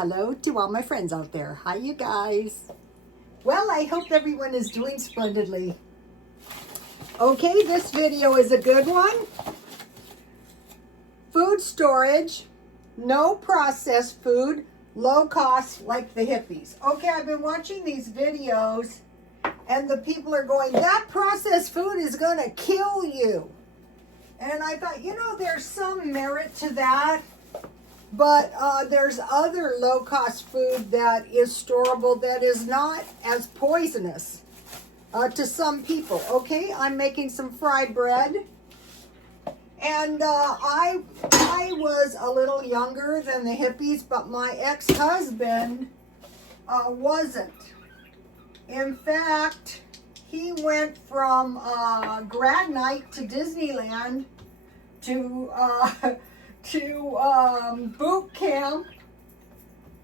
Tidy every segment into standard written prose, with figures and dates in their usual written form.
Hello to all my friends out there. Hi, you guys. Well, I hope everyone is doing splendidly. Okay, this video is a good one. Food storage, no processed food, low cost like the hippies. Okay, I've been watching these videos and the people are going, that processed food is going to kill you. And I thought, there's some merit to that. But there's other low-cost food that is storable that is not as poisonous to some people. Okay, I'm making some fried bread. And I was a little younger than the hippies, but my ex-husband wasn't. In fact, he went from grad night to Disneyland to boot camp,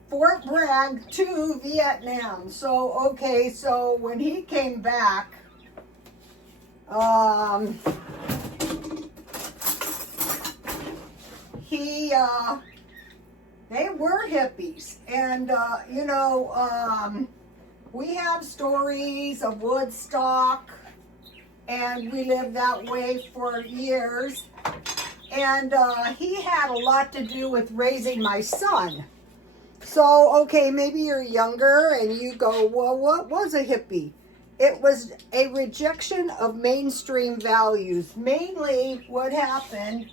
Fort Bragg to Vietnam. So when he came back, they were hippies. And, we have stories of Woodstock, and we lived that way for years. And he had a lot to do with raising my son. So, okay, maybe you're younger and you go, well, what was a hippie? It was a rejection of mainstream values. Mainly what happened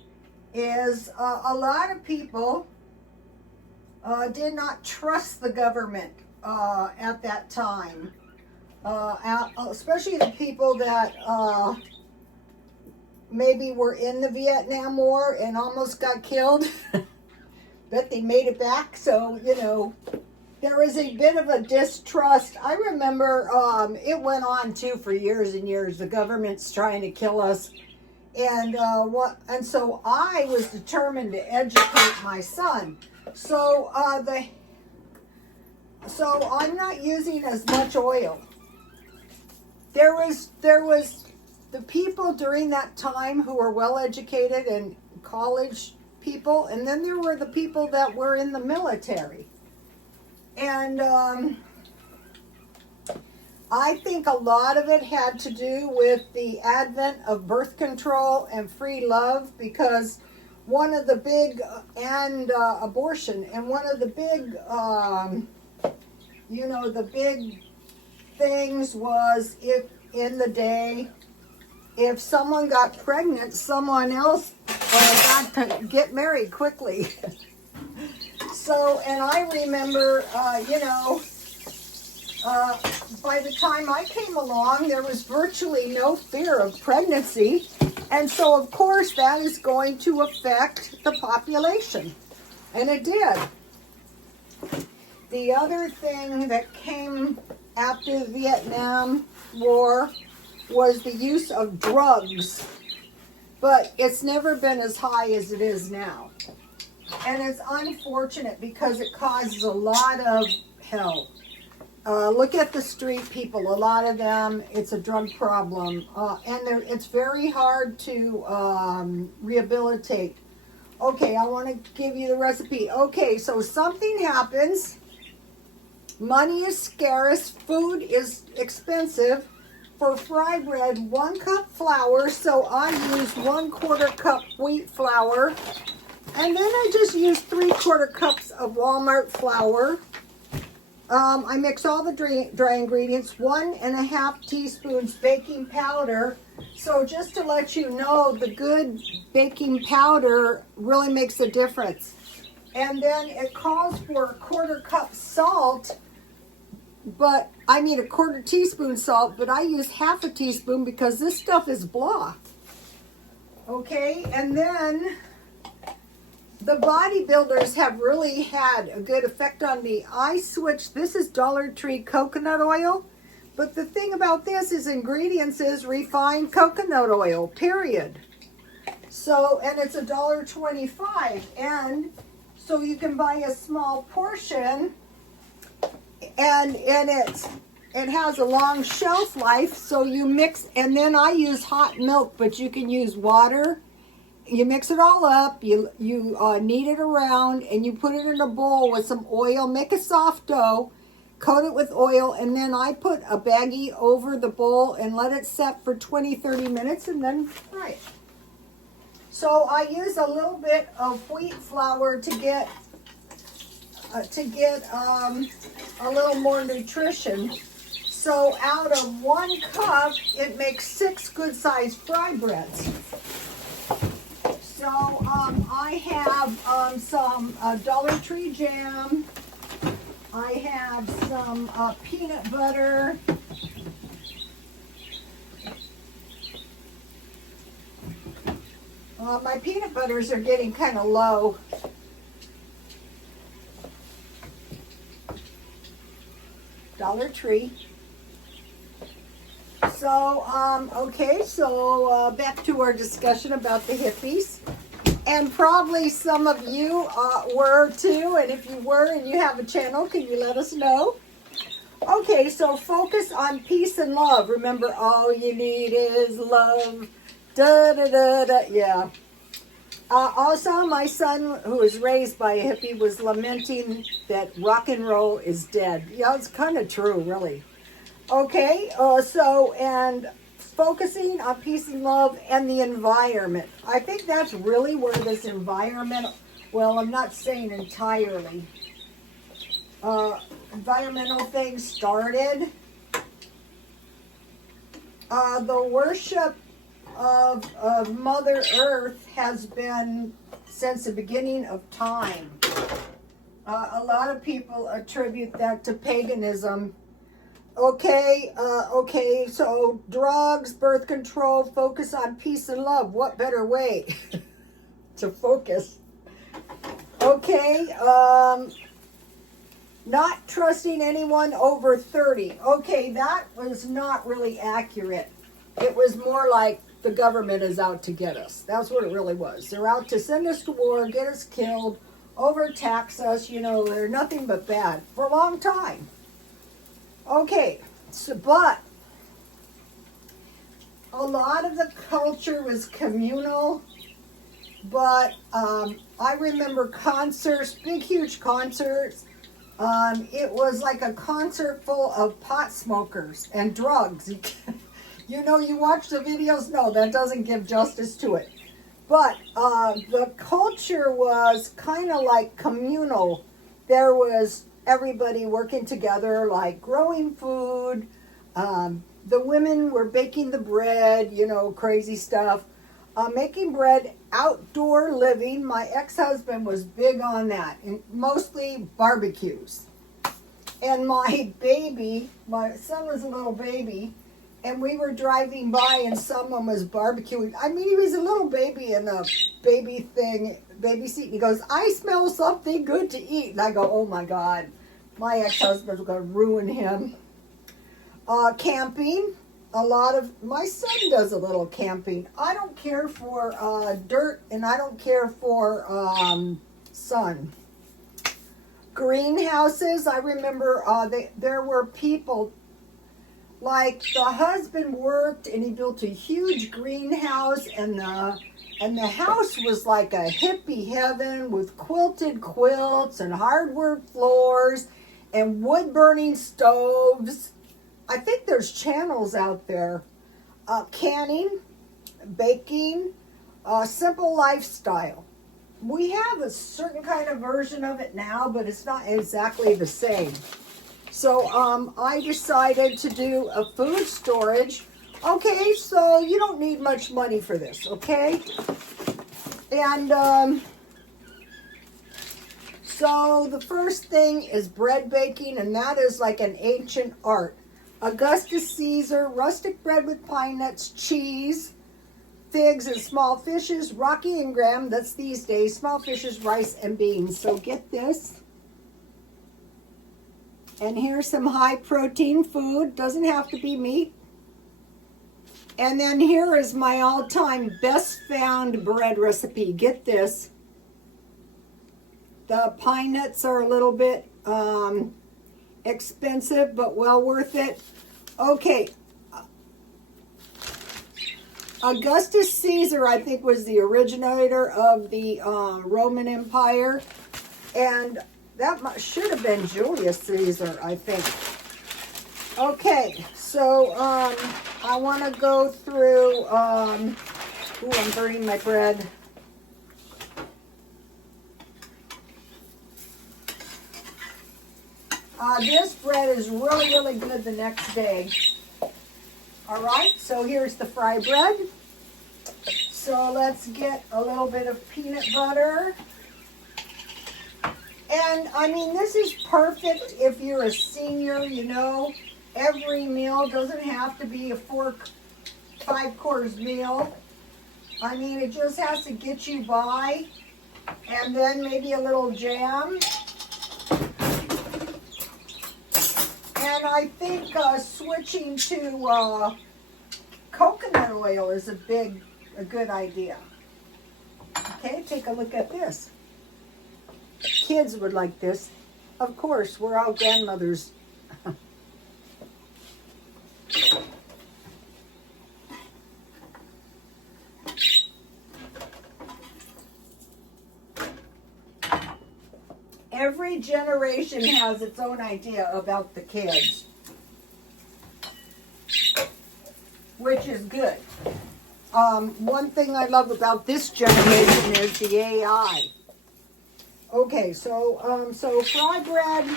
is a lot of people did not trust the government at that time. Especially the people that maybe were in the Vietnam War and almost got killed. But they made it back. So, there was a bit of a distrust. I remember it went on too for years and years. The government's trying to kill us. And so I was determined to educate my son. So I'm not using as much oil. There was the people during that time who were well educated and college people, and then there were the people that were in the military. And I think a lot of it had to do with the advent of birth control and free love, because one of the big, and abortion, and one of the big, the big things was, if in the day, if someone got pregnant, someone else got to get married quickly. So, and I remember, by the time I came along, there was virtually no fear of pregnancy. And so, of course, that is going to affect the population. And it did. The other thing that came after the Vietnam War was the use of drugs, but it's never been as high as it is now. And it's unfortunate because it causes a lot of hell. Look at the street people. A lot of them, it's a drug problem. And it's very hard to rehabilitate. Okay, I want to give you the recipe. Okay, so something happens. Money is scarce. Food is expensive. For fried bread, 1 cup flour, so I use 1/4 cup wheat flour, and then I just use 3/4 cups of Walmart flour. I mix all the dry ingredients, 1.5 teaspoons baking powder. So just to let you know, the good baking powder really makes a difference. And then it calls for 1/4 cup salt. But I mean 1/4 teaspoon salt, but I use 1/2 teaspoon because this stuff is blah. Okay, and then the bodybuilders have really had a good effect on me. I switched, this is Dollar Tree coconut oil, but the thing about this is ingredients is refined coconut oil, period. So, and it's $1.25, and so you can buy a small portion. And it has a long shelf life, so you mix, and then I use hot milk, but you can use water you mix it all up, you knead it around, and you put it in a bowl with some oil. Make a soft dough, coat it with oil, and then I put a baggie over the bowl and let it set for 20-30 minutes, and then fry it. So I use a little bit of wheat flour to get a little more nutrition. So out of 1 cup, it makes 6 good-sized fry breads. So I have some Dollar Tree jam. I have some peanut butter. My peanut butters are getting kind of low. Dollar Tree. So, okay, so back to our discussion about the hippies. And probably some of you were too, and if you were and you have a channel, can you let us know? Okay, so focus on peace and love. Remember, all you need is love. Da da da da, yeah. Also, my son, who was raised by a hippie, was lamenting that rock and roll is dead. Yeah, it's kind of true, really. Okay, and focusing on peace and love and the environment. I think that's really where this environmental, well, I'm not saying entirely, environmental thing started. The worship of Mother Earth has been since the beginning of time. A lot of people attribute that to paganism. Okay, so drugs, birth control, focus on peace and love. What better way to focus? Okay, not trusting anyone over 30. Okay, that was not really accurate. It was more like the government is out to get us. That's what it really was. They're out to send us to war, get us killed, overtax us. You know, they're nothing but bad for a long time. Okay, so, but a lot of the culture was communal, but I remember concerts, big, huge concerts. It was like a concert full of pot smokers and drugs. You know, you watch the videos, no, that doesn't give justice to it. But the culture was kind of like communal. There was everybody working together, like growing food. The women were baking the bread, you know, crazy stuff. Making bread, outdoor living. My ex-husband was big on that, and mostly barbecues. And my baby, my son was a little baby, and we were driving by and someone was barbecuing. I mean, he was a little baby in a baby seat. And he goes, "I smell something good to eat." And I go, "Oh my God, my ex-husband's going to ruin him." Camping. My son does a little camping. I don't care for dirt, and I don't care for sun. Greenhouses. I remember there were people, like the husband worked and he built a huge greenhouse, and the house was like a hippie heaven with quilted quilts and hardwood floors and wood burning stoves. I think there's channels out there. Canning, baking, simple lifestyle. We have a certain kind of version of it now, but it's not exactly the same. So I decided to do a food storage. Okay, so you don't need much money for this, okay? And so the first thing is bread baking, and that is like an ancient art. Augustus Caesar, rustic bread with pine nuts, cheese, figs, and small fishes. Rocky and Graham, that's these days, small fishes, rice, and beans. So get this. And here's some high protein food. Doesn't have to be meat. And then here is my all-time best found bread recipe. Get this. The pine nuts are a little bit expensive, but well worth it. Okay. Augustus Caesar, I think, was the originator of the Roman Empire. And that should have been Julius Caesar, I think. Okay, so I want to go through, ooh, I'm burning my bread. This bread is really, really good the next day. All right, so here's the fry bread. So let's get a little bit of peanut butter. And I mean, this is perfect if you're a senior, you know. Every meal doesn't have to be a 5-course meal. I mean, it just has to get you by. And then maybe a little jam. And I think switching to coconut oil is a good idea. Okay, take a look at this. Kids would like this. Of course, we're all grandmothers. Every generation has its own idea about the kids, which is good. One thing I love about this generation is the AI. Okay, so fry bread.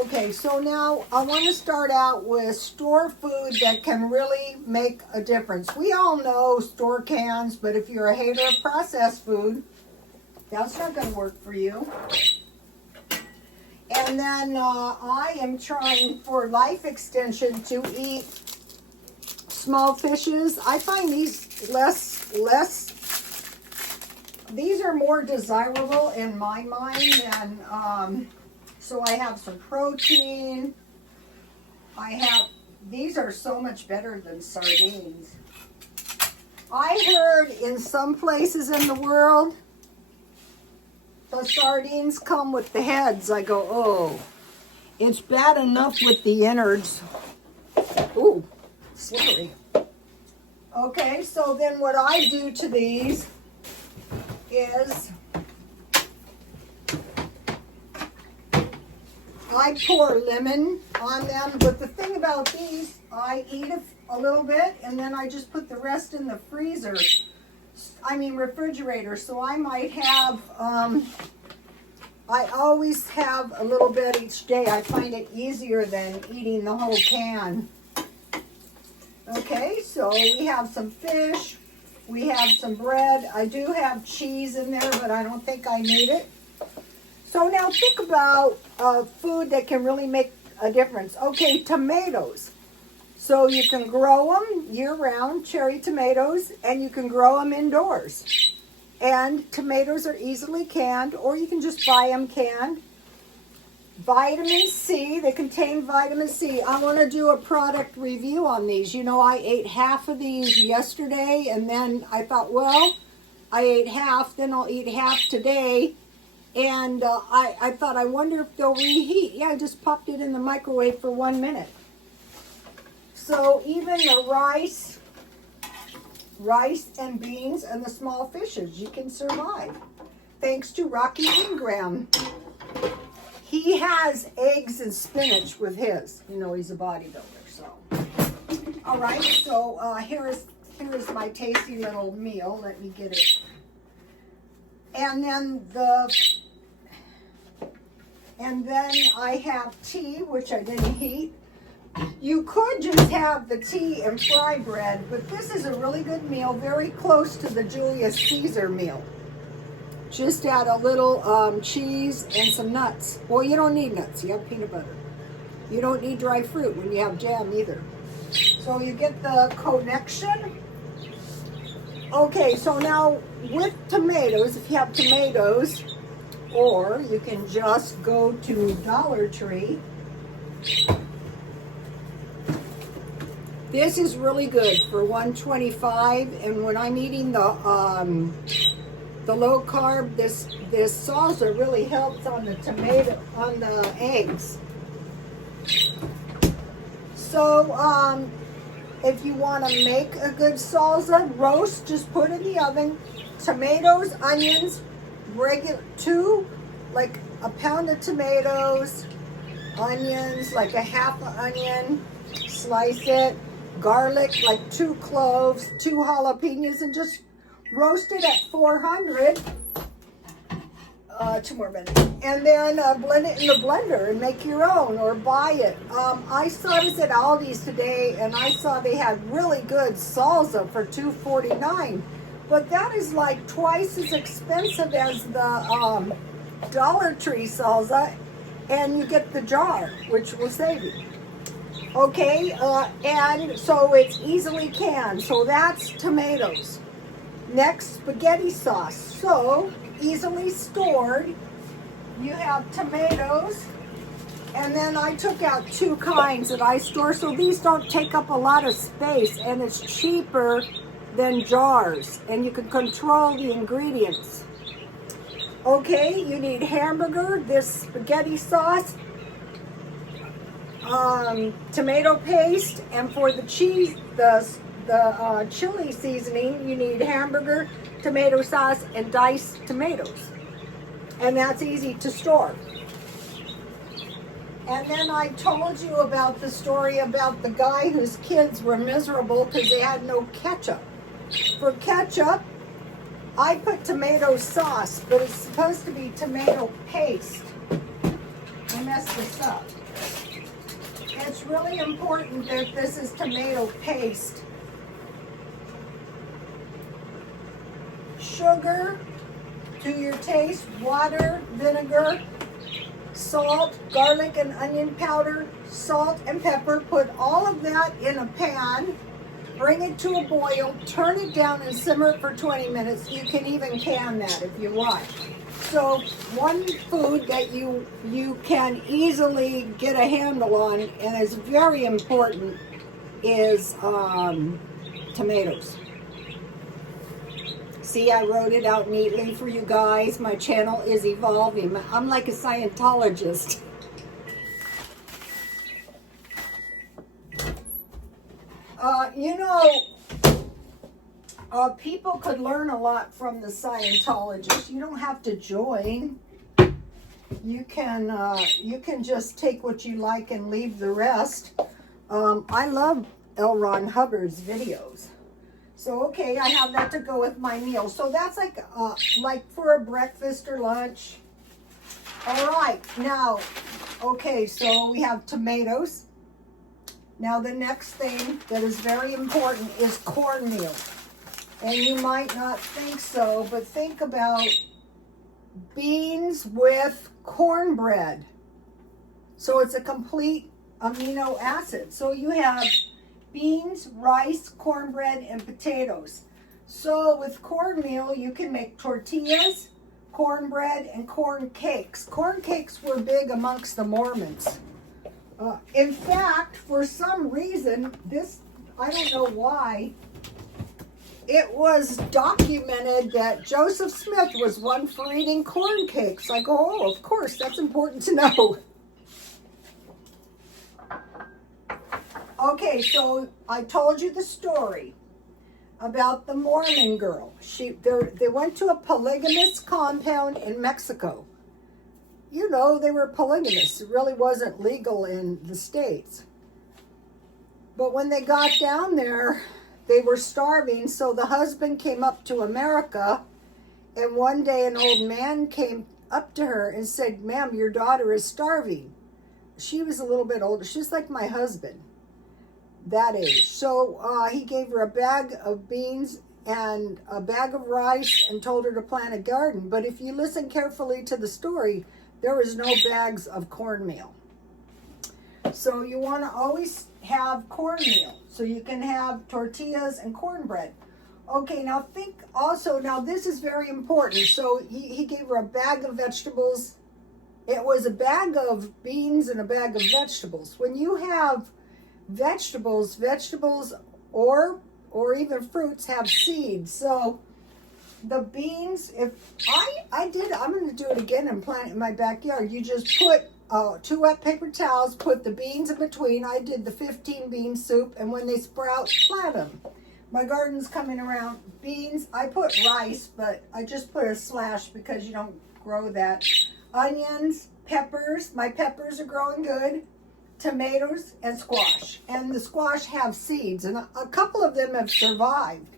Okay, so now I want to start out with store food that can really make a difference. We all know store cans, but if you're a hater of processed food, that's not going to work for you. And then I am trying for life extension to eat small fishes. I find these these are more desirable in my mind than, so I have some protein. These are so much better than sardines. I heard in some places in the world, the sardines come with the heads. I go, oh, it's bad enough with the innards. Ooh, slippery. Okay, so then what I do to these is I pour lemon on them. But the thing about these, I eat a little bit and then I just put the rest in the freezer. Refrigerator. So I might have, I always have a little bit each day. I find it easier than eating the whole can. Okay, so we have some fish. We have some bread. I do have cheese in there, but I don't think I need it. So now think about food that can really make a difference. Okay, tomatoes. So you can grow them year-round, cherry tomatoes, and you can grow them indoors. And tomatoes are easily canned, or you can just buy them canned. Vitamin C, they contain vitamin C. I want to do a product review on these. You know, I ate half of these yesterday, and then I thought, well, I ate half, then I'll eat half today. And I thought, I wonder if they'll reheat. Yeah, I just popped it in the microwave for 1 minute. So even the rice and beans and the small fishes, you can survive. Thanks to Rocky Ingram. He has eggs and spinach with his. You know, he's a bodybuilder, so. All right, so here is my tasty little meal. Let me get it. And then I have tea, which I didn't heat. You could just have the tea and fry bread, but this is a really good meal, very close to the Julius Caesar meal. Just add a little cheese and some nuts. Well, you don't need nuts. You have peanut butter. You don't need dry fruit when you have jam either. So you get the connection. Okay, so now with tomatoes, if you have tomatoes, or you can just go to Dollar Tree. This is really good for $1.25, and when I'm eating the low carb, this salsa really helps on the on the eggs. So If you want to make a good salsa, roast, just put in the oven, tomatoes, onions, like a pound of tomatoes, onions, like a half an onion, slice it, garlic, like 2 cloves, 2 jalapenos, and just roast it at 400. 2 more minutes. And then blend it in the blender and make your own or buy it. I was at Aldi's today and I saw they had really good salsa for $2.49. But that is like twice as expensive as the Dollar Tree salsa, and you get the jar, which will save you. Okay, and so it's easily canned. So that's tomatoes. Next, spaghetti sauce. So easily stored. You have tomatoes, and then I took out 2 kinds that I store, so these don't take up a lot of space, and it's cheaper than jars, and you can control the ingredients. Okay, you need hamburger, this spaghetti sauce, tomato paste, and for the cheese, the chili seasoning, you need hamburger, tomato sauce, and diced tomatoes. And that's easy to store. And then I told you about the story about the guy whose kids were miserable because they had no ketchup. For ketchup, I put tomato sauce, but it's supposed to be tomato paste. I messed this up. It's really important that this is tomato paste. Sugar to your taste, water, vinegar, salt, garlic and onion powder, salt and pepper. Put all of that in a pan, bring it to a boil, turn it down and simmer it for 20 minutes. You can even can that if you want. So one food that you can easily get a handle on and is very important is tomatoes. See, I wrote it out neatly for you guys. My channel is evolving. I'm like a Scientologist. People could learn a lot from the Scientologists. You don't have to join. You can just take what you like and leave the rest. I love L. Ron Hubbard's videos. So, okay, I have that to go with my meal. So that's like for a breakfast or lunch. All right, now, okay, so we have tomatoes. Now the next thing that is very important is cornmeal. And you might not think so, but think about beans with cornbread. So it's a complete amino acid. So you have beans, rice, cornbread, and potatoes. So with cornmeal, you can make tortillas, cornbread, and corn cakes. Corn cakes were big amongst the Mormons. In fact, for some reason, I don't know why, it was documented that Joseph Smith was one for eating corn cakes. I go, oh, of course, that's important to know. Okay, so I told you the story about the Mormon girl. They went to a polygamous compound in Mexico. You know, they were polygamists. It really wasn't legal in the States. But when they got down there, they were starving, so the husband came up to America, and one day an old man came up to her and said, "Ma'am, your daughter is starving." She was a little bit older. She's like my husband, that age. So he gave her a bag of beans and a bag of rice and told her to plant a garden. But if you listen carefully to the story, there was no bags of cornmeal. So you want to always have cornmeal. So you can have tortillas and cornbread. Okay, now think also, now this is very important. So he gave her a bag of vegetables. It was a bag of beans and a bag of vegetables. When you have vegetables or even fruits have seeds. So the beans, if I'm going to do it again and plant it in my backyard. You just put 2 wet paper towels, put the beans in between. I did the 15 bean soup, and when they sprout, plant them. My garden's coming around. Beans, I put rice, but I just put a slash because you don't grow that. Onions, peppers, my peppers are growing good. Tomatoes and squash. And the squash have seeds, and a couple of them have survived.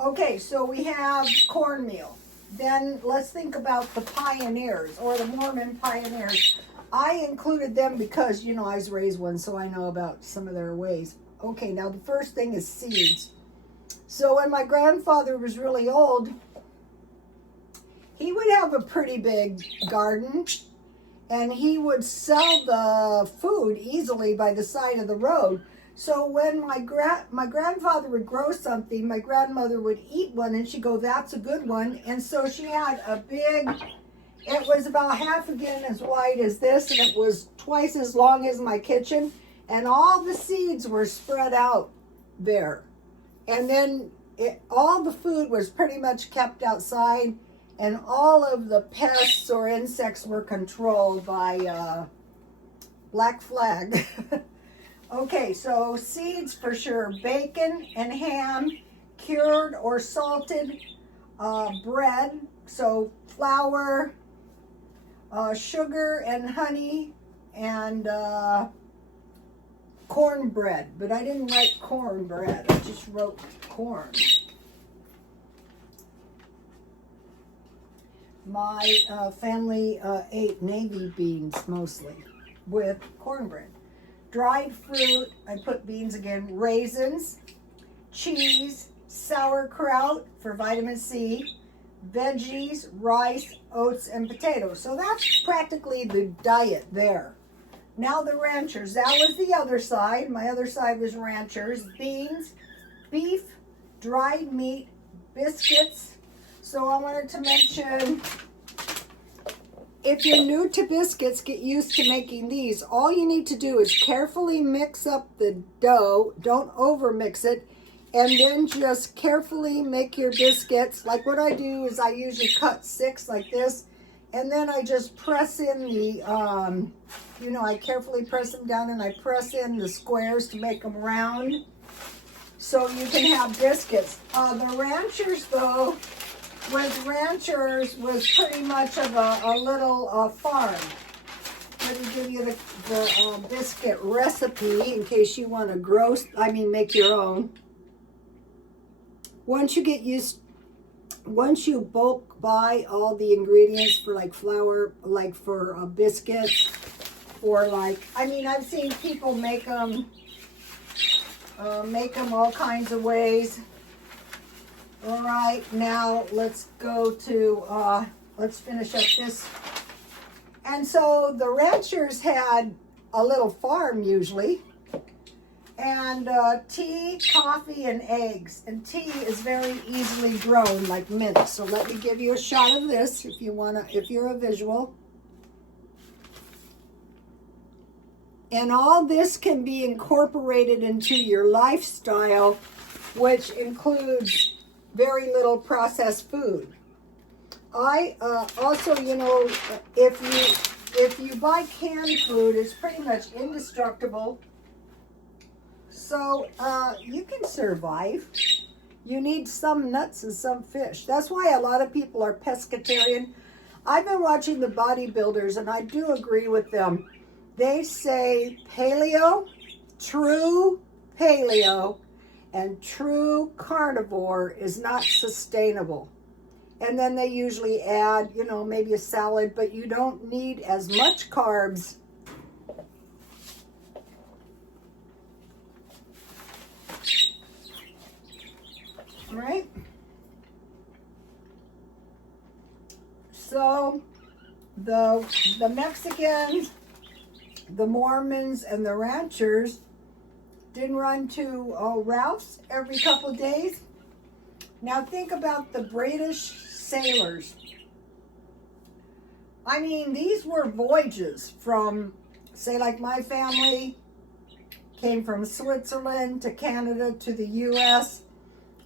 Okay, so we have cornmeal. Then let's think about the pioneers, or the Mormon pioneers. I included them because, you know, I was raised one, so I know about some of their ways. Okay, now the first thing is seeds. So when my grandfather was really old, he would have a pretty big garden, and he would sell the food easily by the side of the road. So when my grandfather would grow something, my grandmother would eat one, and she'd go, "That's a good one." And so she had a big, it was about half again as wide as this, and it was twice as long as my kitchen. And all the seeds were spread out there. And then all the food was pretty much kept outside, and all of the pests or insects were controlled by Black Flag. Okay, so seeds for sure. Bacon and ham, cured or salted bread. So flour, sugar and honey, and cornbread. But I didn't write cornbread, I just wrote corn. My family ate navy beans mostly with cornbread. Dried fruit, I put beans again, raisins, cheese, sauerkraut for vitamin C, veggies, rice, oats, and potatoes. So that's practically the diet there. Now the ranchers, that was the other side. My other side was ranchers. Beans, beef, dried meat, biscuits. So I wanted to mention, if you're new to biscuits, get used to making these. All you need to do is carefully mix up the dough. Don't over mix it. And then just carefully make your biscuits. Like what I do is I usually cut 6 like this. And then I just press in the, I carefully press them down, and I press in the squares to make them round. So you can have biscuits. The ranchers, though, with ranchers was pretty much of a little farm. Let me give you the biscuit recipe in case you want to make your own. Once you bulk buy all the ingredients for like flour, like for biscuits, or like, I've seen people make them all kinds of ways. All right, now let's go to, let's finish up this. And so the ranchers had a little farm usually, and tea, coffee, and eggs. And tea is very easily grown like mint. So let me give you a shot of this if you're a visual. And all this can be incorporated into your lifestyle, which includes very little processed food. I also, if you buy canned food, it's pretty much indestructible. So you can survive. You need some nuts and some fish. That's why a lot of people are pescatarian. I've been watching the bodybuilders, and I do agree with them. They say paleo, true paleo, and true carnivore is not sustainable. And then they usually add, maybe a salad, but you don't need as much carbs. All right? So the Mexicans, the Mormons, and the ranchers didn't run to Ralph's every couple days. Now think about the British sailors. These were voyages from, say, like my family came from Switzerland to Canada to the U.S.,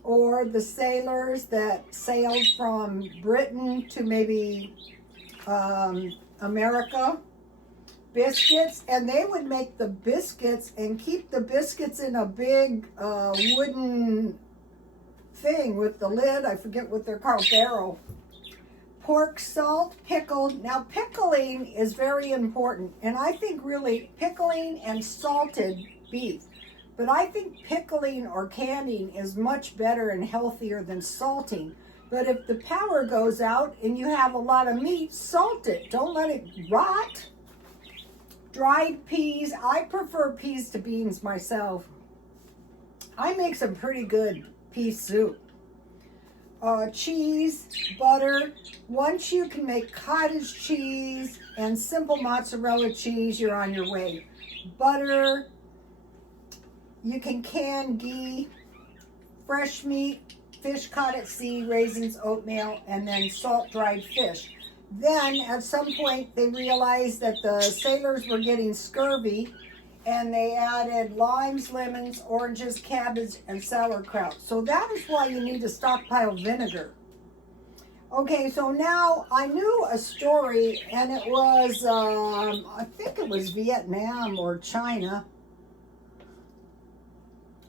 or the sailors that sailed from Britain to maybe America. biscuits, and they would make the biscuits and keep the biscuits in a big wooden thing with the lid. I forget what they're called, barrel. Pork salt, pickled. Now pickling is very important, and I think really pickling and salted beef. But I think pickling or canning is much better and healthier than salting. But if the power goes out and you have a lot of meat, salt it. Don't let it rot. Dried peas. I prefer peas to beans myself. I make some pretty good pea soup. Cheese, butter. Once you can make cottage cheese and simple mozzarella cheese, you're on your way. Butter. You can can ghee, fresh meat, fish caught at sea, raisins, oatmeal, and then salt dried fish. Then at some point they realized that the sailors were getting scurvy, and they added limes, lemons, oranges, cabbage, and sauerkraut. So that is why you need to stockpile vinegar. Okay, so now I knew a story, and it was, I think it was Vietnam or China.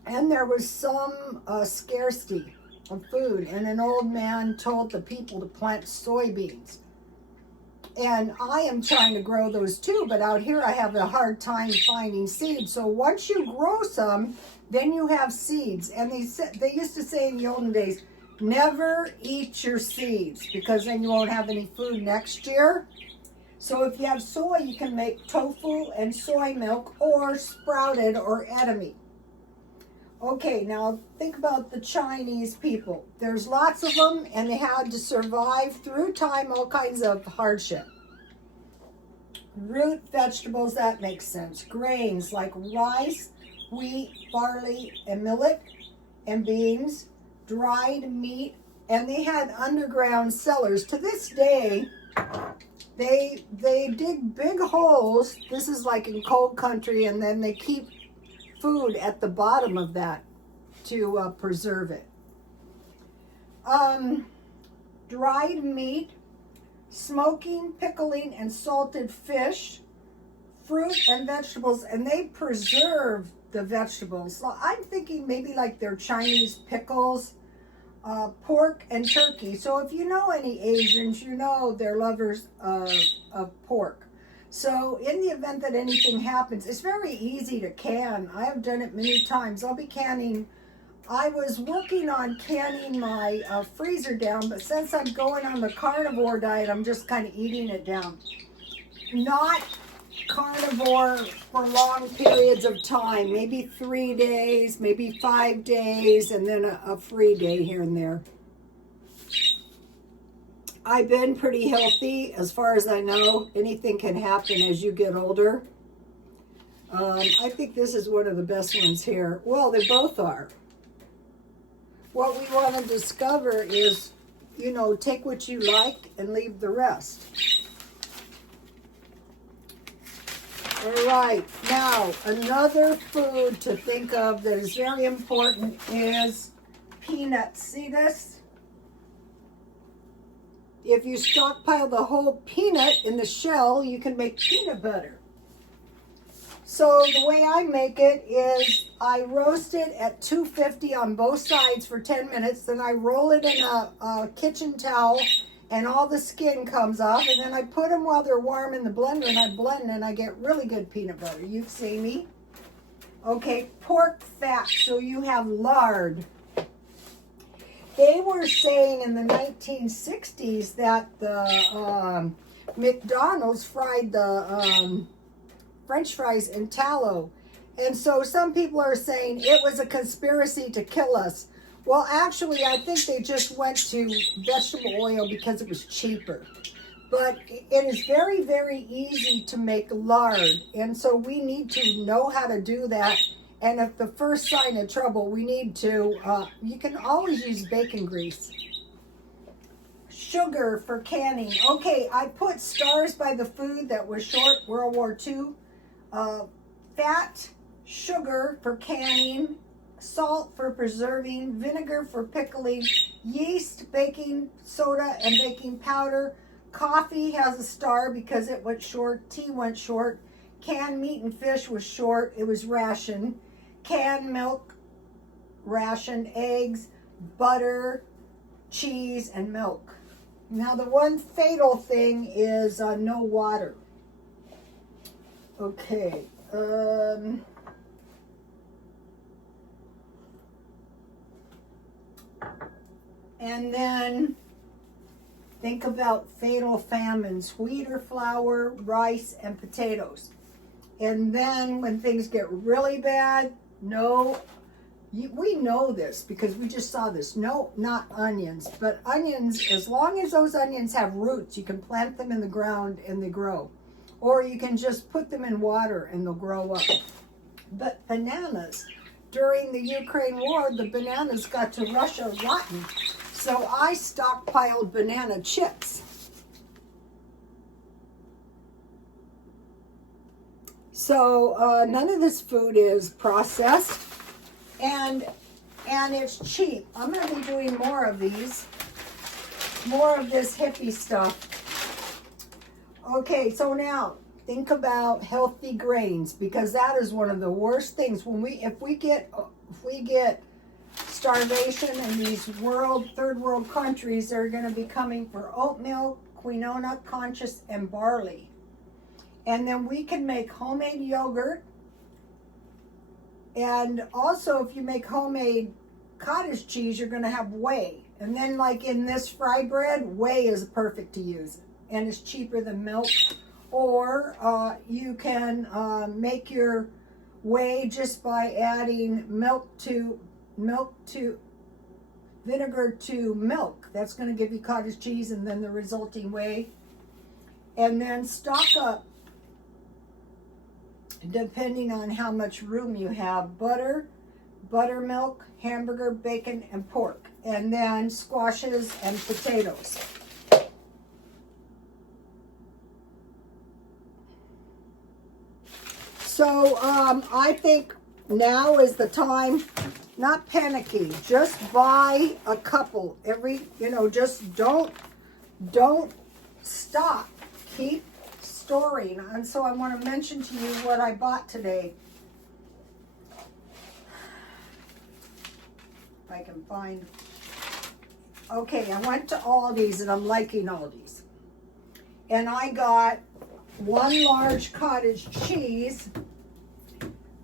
And there was some scarcity of food, and an old man told the people to plant soybeans. And I am trying to grow those too, but out here I have a hard time finding seeds. So once you grow some, then you have seeds. And they used to say in the olden days, never eat your seeds, because then you won't have any food next year. So if you have soy, you can make tofu and soy milk, or sprouted or edamame. Okay, now think about the Chinese people. There's lots of them, and they had to survive through time all kinds of hardship. Root vegetables, that makes sense. Grains like rice, wheat, barley, and millet, and beans. Dried meat, and they had underground cellars. To this day, they dig big holes. This is like in cold country, and then they keep food at the bottom of that to preserve it. Dried meat, smoking, pickling, and salted fish, fruit and vegetables, and they preserve the vegetables. So I'm thinking maybe like their Chinese pickles, pork and turkey. So if you know any Asians, you know they're lovers of pork. So in the event that anything happens, it's very easy to can. I have done it many times. I'll be canning. I was working on canning my freezer down, but since I'm going on the carnivore diet, I'm just kind of eating it down. Not carnivore for long periods of time, maybe 3 days, maybe 5 days, and then a free day here and there. I've been pretty healthy as far as I know. Anything can happen as you get older. I think this is one of the best ones here. Well, they both are. What we want to discover is, take what you like and leave the rest. All right, now another food to think of that is very important is peanuts. See this? If you stockpile the whole peanut in the shell, you can make peanut butter. So the way I make it is I roast it at 250 on both sides for 10 minutes. Then I roll it in a kitchen towel, and all the skin comes off. And then I put them while they're warm in the blender, and I blend, and I get really good peanut butter. You've seen me. Okay, pork fat, so you have lard. They were saying in the 1960s that the McDonald's fried the French fries in tallow. And so some people are saying it was a conspiracy to kill us. Well, actually, I think they just went to vegetable oil because it was cheaper. But it is very, very easy to make lard. And so we need to know how to do that. And if the first sign of trouble, we need to, you can always use bacon grease. Sugar for canning. Okay, I put stars by the food that was short, World War II. Fat, sugar for canning, salt for preserving, vinegar for pickling, yeast, baking soda, and baking powder. Coffee has a star because it went short. Tea went short. Canned meat and fish was short. It was ration. Canned milk, ration. Eggs, butter, cheese, and milk. Now the one fatal thing is no water. Okay. And then think about fatal famines: wheat or flour, rice, and potatoes. And then when things get really bad, we know this because we just saw this. No, not onions, but onions, as long as those onions have roots, you can plant them in the ground and they grow. Or you can just put them in water and they'll grow up. But bananas, during the Ukraine war, the bananas got to Russia rotten. So I stockpiled banana chips. So none of this food is processed, and it's cheap. I'm going to be doing more of these, more of this hippie stuff. Okay, so now think about healthy grains, because that is one of the worst things. If we get starvation in these third world countries, they're going to be coming for oatmeal, quinoa, conchas, and barley. And then we can make homemade yogurt. And also, if you make homemade cottage cheese, you're going to have whey. And then, like in this fry bread, whey is perfect to use. And it's cheaper than milk. Or you can make your whey just by adding vinegar to milk. That's going to give you cottage cheese and then the resulting whey. And then stock up, depending on how much room you have: butter, buttermilk, hamburger, bacon, and pork. And then squashes and potatoes. So I think now is the time, not panicky, just buy a couple just don't stop, keep storing. And so I want to mention to you what I bought today. If I can find. Okay, I went to Aldi's, and I'm liking Aldi's. And I got one large cottage cheese.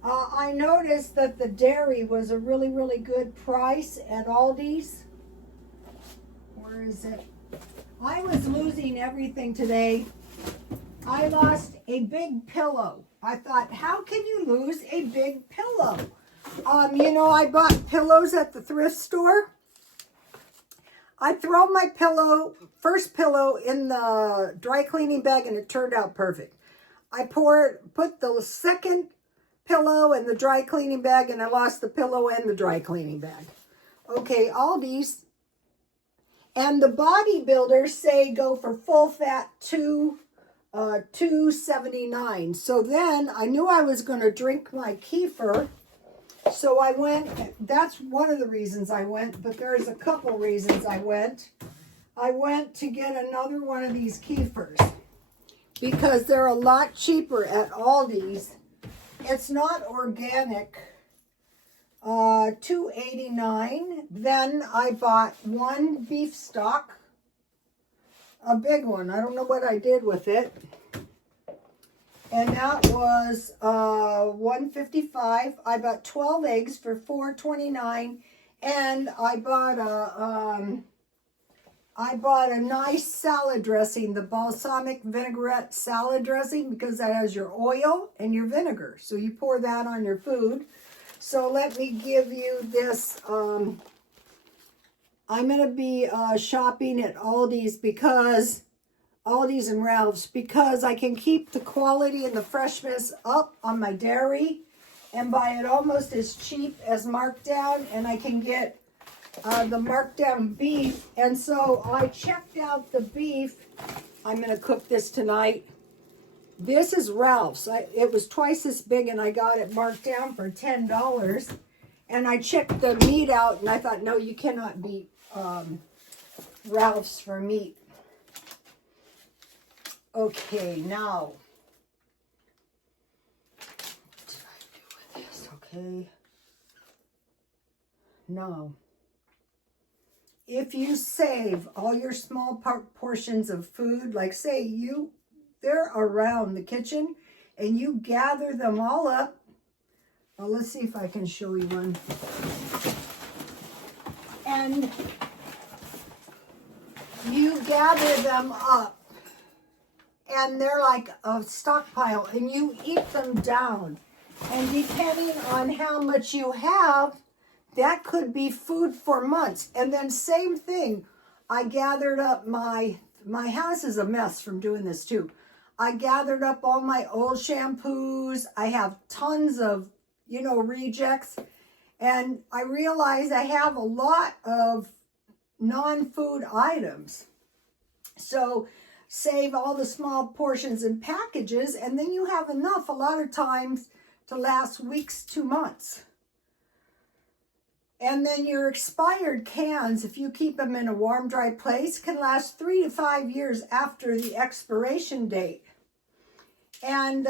I noticed that the dairy was a really, really good price at Aldi's. Where is it? I was losing everything today. I lost a big pillow. I thought, how can you lose a big pillow? I bought pillows at the thrift store. I throw my first pillow in the dry cleaning bag, and it turned out perfect. I put the second pillow in the dry cleaning bag, and I lost the pillow and the dry cleaning bag. Okay, Aldi's. And the bodybuilders say go for full fat $2.79. So then I knew I was going to drink my kefir. So I went. That's one of the reasons I went, but there's a couple reasons I went. I went to get another one of these kefirs because they're a lot cheaper at Aldi's. It's not organic. $2.89. Then I bought one beef stock, a big one. I don't know what I did with it. And that was $1.55. I bought 12 eggs for $4.29, and I bought a nice salad dressing, the balsamic vinaigrette salad dressing, because that has your oil and your vinegar. So you pour that on your food. So let me give you this. I'm going to be shopping at Aldi's and Ralph's, because I can keep the quality and the freshness up on my dairy and buy it almost as cheap as markdown, and I can get the markdown beef. And so I checked out the beef. I'm going to cook this tonight. This is Ralph's. It was twice this big, and I got it marked down for $10. And I checked the meat out, and I thought, no, you cannot beat Ralph's for meat. Okay, now Okay. No. If you save all your small portions of food, like say they're around the kitchen, and you gather them all up. Well, let's see if I can show you one. And you gather them up, and they're like a stockpile, and you eat them down. And depending on how much you have, that could be food for months. And then same thing, I gathered up my house is a mess from doing this too. I gathered up all my old shampoos. I have tons of, rejects. And I realize I have a lot of non-food items. So save all the small portions and packages, and then you have enough a lot of times to last weeks to months. And then your expired cans, if you keep them in a warm, dry place, can last 3 to 5 years after the expiration date. And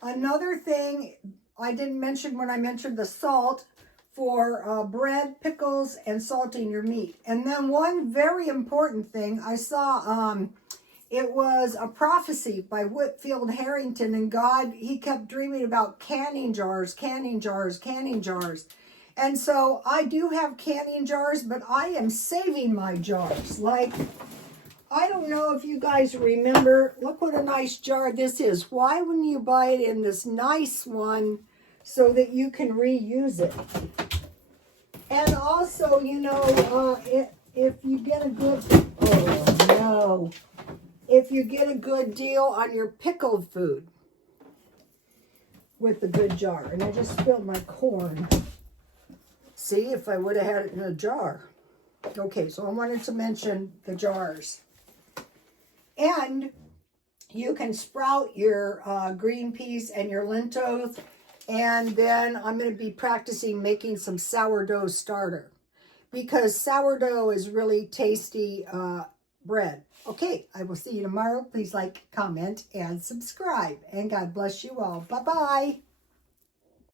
another thing I didn't mention when I mentioned the salt for bread, pickles, and salting your meat. And then one very important thing, I saw it was a prophecy by Whitfield Harrington, and God, he kept dreaming about canning jars, canning jars, canning jars. And so I do have canning jars, but I am saving my jars. Like, I don't know if you guys remember, look what a nice jar this is. Why wouldn't you buy it in this nice one so that you can reuse it? And also, if you get a good, if you get a good deal on your pickled food with the good jar. And I just spilled my corn. See, if I would have had it in a jar. Okay, so I wanted to mention the jars. And you can sprout your green peas and your lentils. And then I'm going to be practicing making some sourdough starter, because sourdough is really tasty bread. Okay, I will see you tomorrow. Please like, comment, and subscribe. And God bless you all. Bye-bye.